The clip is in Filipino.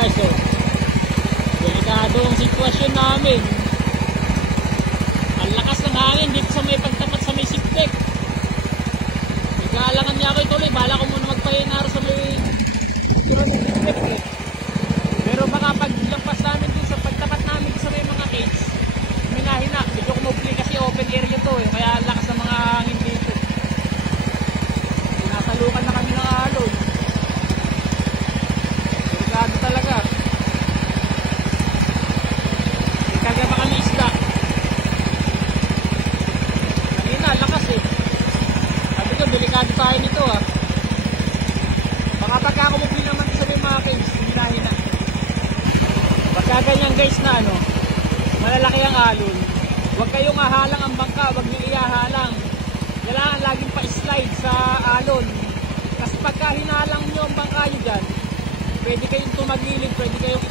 guys, so delikado ang sitwasyon namin. Ang lakas ng hangin dito sa may pagtapat sa may siptek. Nag-aalangan niya ako ituloy, bala ko muna magpahinar sa may siptek eh. Pero baka pag lampas namin dun sa pagtapat namin sa may mga cage, minahina, medyo kumubli kasi open area to eh, kaya ang lakas ng mga hangin dito. Nasalukan na kami ng alon. Delikado talaga. Ikaga pa kami isda. Kanina, lakas eh. Sabi ko, delikado tayo nito ah. Baka pagka kumubli naman sa may mga cage, minahina. Pagka ganyan guys na ano, malalaki ang alon, huwag kayong ahalang ang bangka, huwag nyo iahalang. Kailangan laging pa-slide sa alon. Kasi pagka hinalang nyo ang bangka nyo dyan, pwede kayong tumagilid, pwede kayong